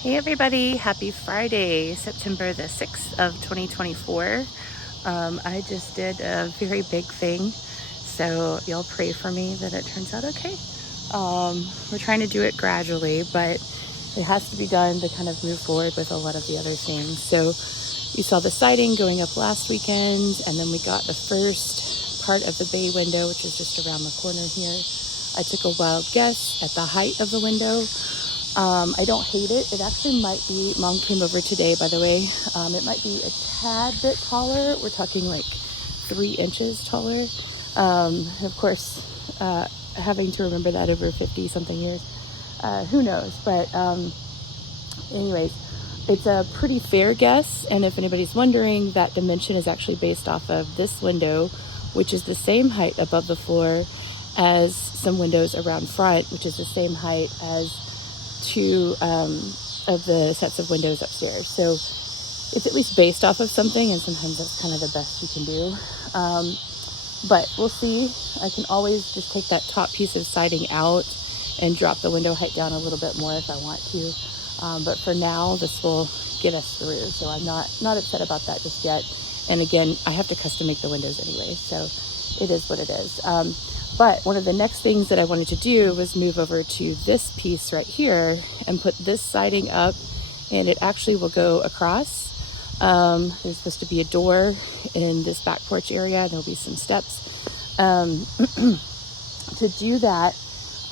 Hey everybody, happy Friday, September the 6th of 2024. I just did a very big thing, so y'all pray for me that it turns out okay. We're trying to do it gradually, but it has to be done to kind of move forward with a lot of the other things. So you saw the siding going up last weekend, and then we got the first part of the bay window, which is just around the corner here. I took a wild guess at the height of the window. I don't hate it. It actually might be, Mom came over today, by the way. It might be a tad bit taller. We're talking like 3 inches taller. Of course, having to remember that over 50 something years, who knows? But anyways, it's a pretty fair guess. And if anybody's wondering, that dimension is actually based off of this window, which is the same height above the floor as some windows around front, which is the same height as 2 of the sets of windows upstairs. So it's at least based off of something, and sometimes that's kind of the best you can do. But we'll see. I can always just take that top piece of siding out and drop the window height down a little bit more if I want to. But for now, this will get us through. So I'm not upset about that just yet. And again, I have to custom make the windows anyway, so it is what it is. But one of the next things that I wanted to do was move over to this piece right here and put this siding up, and it actually will go across. There's supposed to be a door in this back porch area. There'll be some steps. To do that,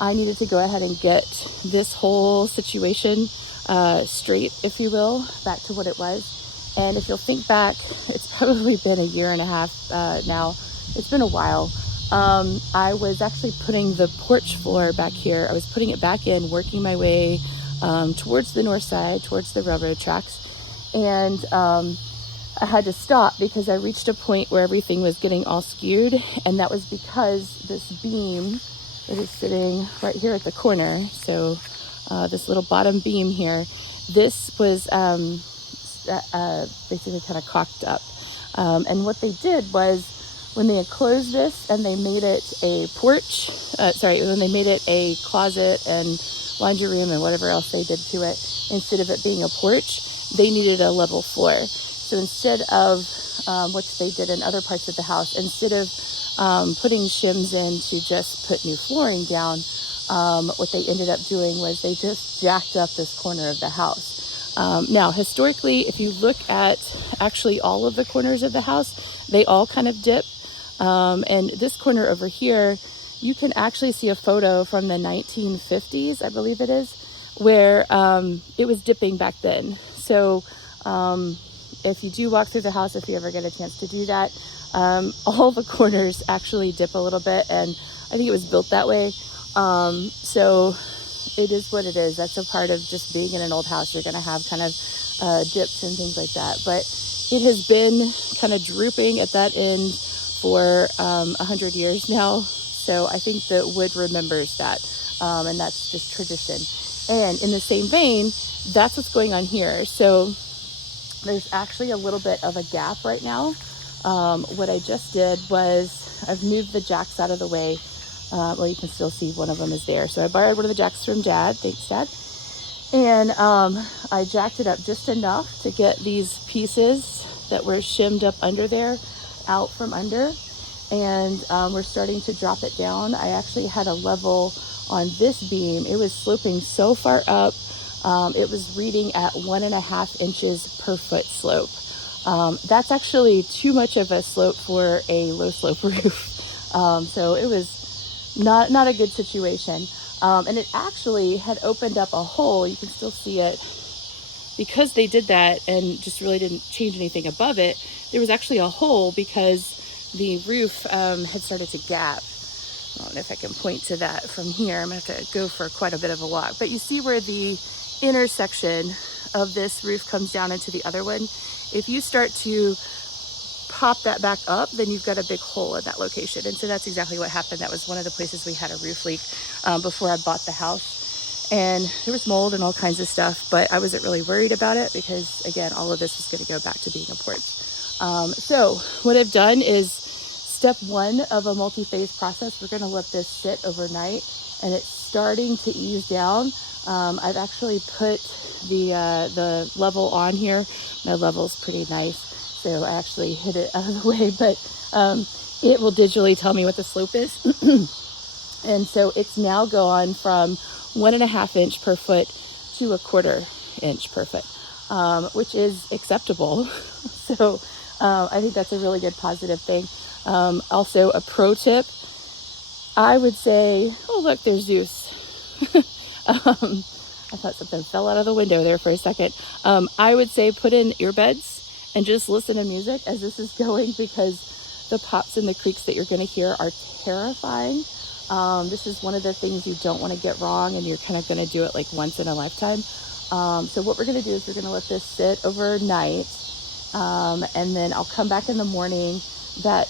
I needed to go ahead and get this whole situation straight, if you will, back to what it was. And if you'll think back, it's probably been a year and a half now. It's been a while. I was actually putting the porch floor back here. I was putting it back in, working my way towards the north side, towards the railroad tracks. And I had to stop because I reached a point where everything was getting all skewed. And that was because this beam that is sitting right here at the corner, so this little bottom beam here, this was basically kind of cocked up. And what they did was, when they enclosed this and they made it a porch, when they made it a closet and laundry room and whatever else they did to it, instead of it being a porch, they needed a level floor. So instead of, which they did in other parts of the house, instead of putting shims in to just put new flooring down, what they ended up doing was they just jacked up this corner of the house. Now, historically, if you look at actually all of the corners of the house, they all kind of dip. And this corner over here, you can actually see a photo from the 1950s, I believe it is, where it was dipping back then. So if you do walk through the house, if you ever get a chance to do that, all the corners actually dip a little bit, and I think it was built that way. So it is what it is. That's a part of just being in an old house. You're going to have kind of dips and things like that. But it has been kind of drooping at that end for 100 years now. So I think the wood remembers that, and that's just tradition. And in the same vein, that's what's going on here. So there's actually a little bit of a gap right now. What I just did was I've moved the jacks out of the way. Well, you can still see one of them is there. So I borrowed one of the jacks from Dad. Thanks, Dad. And I jacked it up just enough to get these pieces that were shimmed up under there out from under. And we're starting to drop it down. I actually had a level on this beam. It was sloping so far up. It was reading at 1.5 inches per foot slope. That's actually too much of a slope for a low slope roof. So it was not a good situation. And it actually had opened up a hole. You can still see it. Because they did that and just really didn't change anything above it, there was actually a hole because the roof had started to gap. I don't know if I can point to that from here. I'm going to have to go for quite a bit of a walk. But you see where the intersection of this roof comes down into the other one? If you start to pop that back up, then you've got a big hole in that location. And so that's exactly what happened. That was one of the places we had a roof leak before I bought the house. And there was mold and all kinds of stuff, but I wasn't really worried about it because, again, all of this was going to go back to being a porch. So what I've done is step one of a multi-phase process. We're going to let this sit overnight and it's starting to ease down. I've actually put the level on here. My level's pretty nice, so I actually hit it out of the way, but it will digitally tell me what the slope is. And so it's now gone from 1.5 inch per foot to 1/4 inch per foot, which is acceptable. So I think that's a really good positive thing. Also, a pro tip, I would say, oh, look, there's Zeus. I thought something fell out of the window there for a second. I would say put in earbuds and just listen to music as this is going, because the pops and the creaks that you're going to hear are terrifying. This is one of the things you don't want to get wrong, and you're kind of going to do it like once in a lifetime. So what we're going to do is we're going to let this sit overnight, and then I'll come back in the morning. That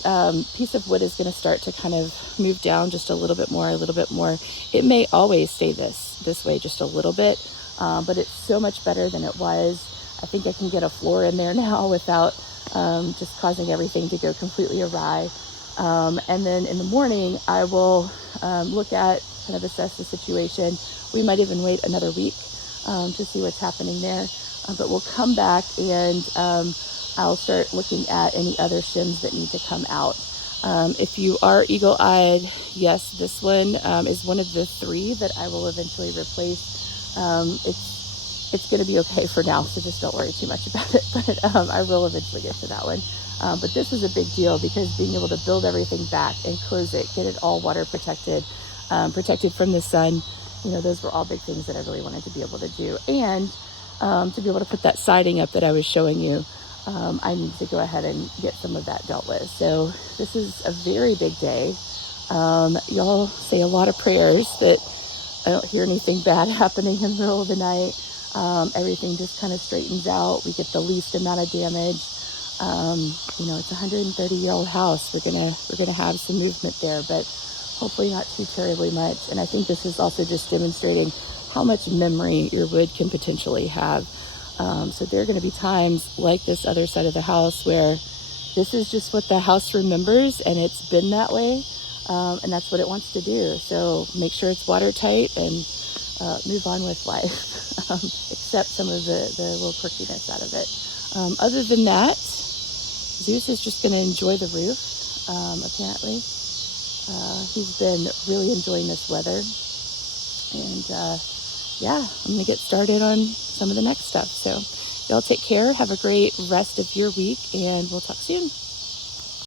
piece of wood is going to start to kind of move down just a little bit more, a little bit more. It may always stay this way just a little bit, but it's so much better than it was. I think I can get a floor in there now without just causing everything to go completely awry. And then in the morning, I will look at, kind of assess the situation. We might even wait another week to see what's happening there. But we'll come back and I'll start looking at any other shims that need to come out. If you are eagle-eyed, yes, this one is one of the 3 that I will eventually replace. It's going to be okay for now, so just don't worry too much about it. But I will eventually get to that one. But this was a big deal, because being able to build everything back and close it, get it all water protected, protected from the sun, those were all big things that I really wanted to be able to do. And to be able to put that siding up that I was showing you, I need to go ahead and get some of that dealt with. So this is a very big day. Y'all say a lot of prayers that I don't hear anything bad happening in the middle of the night. Everything just kind of straightens out. We get the least amount of damage. It's a 130-year-old house. We're gonna have some movement there, but hopefully not too terribly much. And I think this is also just demonstrating how much memory your wood can potentially have. So there are going to be times like this other side of the house where this is just what the house remembers, and it's been that way, and that's what it wants to do. So make sure it's watertight and move on with life, accept some of the little quirkiness out of it. Other than that, Zeus is just going to enjoy the roof, apparently. He's been really enjoying this weather, and yeah, I'm going to get started on some of the next stuff. So y'all take care. Have a great rest of your week, and we'll talk soon.